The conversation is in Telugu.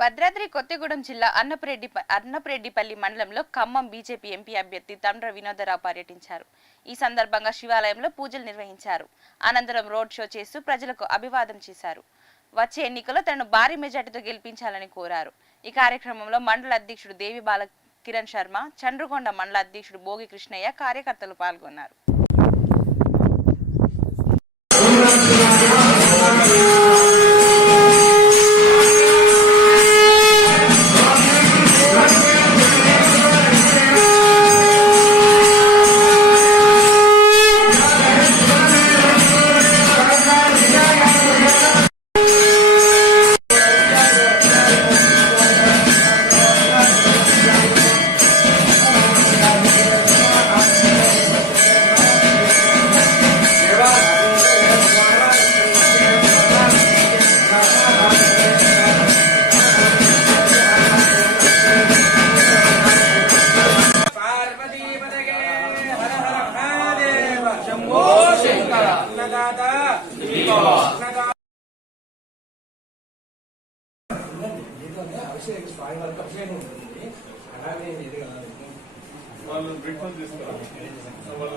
భద్రాద్రి కొత్తగూడెం జిల్లా అన్నపరెడ్డిపల్లి మండలంలో ఖమ్మం బీజేపీ ఎంపీ అభ్యర్థి తండ్ర వినోదరావు పర్యటించారు. ఈ సందర్భంగా శివాలయంలో పూజలు నిర్వహించారు. అనంతరం రోడ్ షో చేస్తూ ప్రజలకు అభివాదం చేశారు. వచ్చే ఎన్నికల్లో తనను భారీ మెజార్టీతో గెలిపించాలని కోరారు. ఈ కార్యక్రమంలో మండల అధ్యక్షుడు దేవి బాల కిరణ్ శర్మ, చండ్రుగొండ మండల అధ్యక్షుడు భోగి కృష్ణయ్య కార్యకర్తలు పాల్గొన్నారు. వాళ్ళు బ్రేక్ఫాస్ట్ చేస్తారు.